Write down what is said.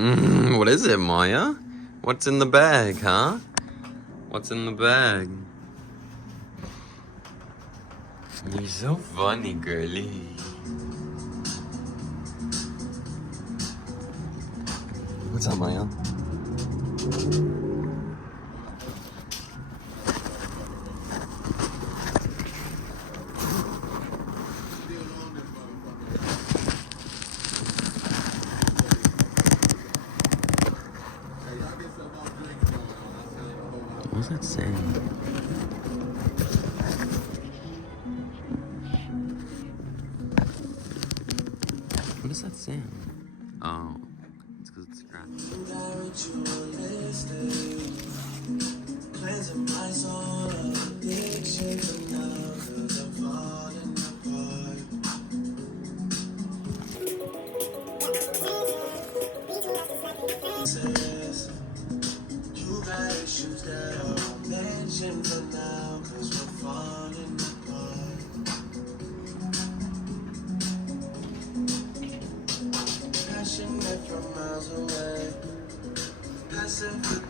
What is it, Maya? What's in the bag, huh? What's in the bag? You're so funny, girly. What's up, Maya? What's that saying? What is that saying? Oh, it's because it's scratched. You got issues that I'll mention for now, 'cause we're falling apart. Passionate from miles away, passive with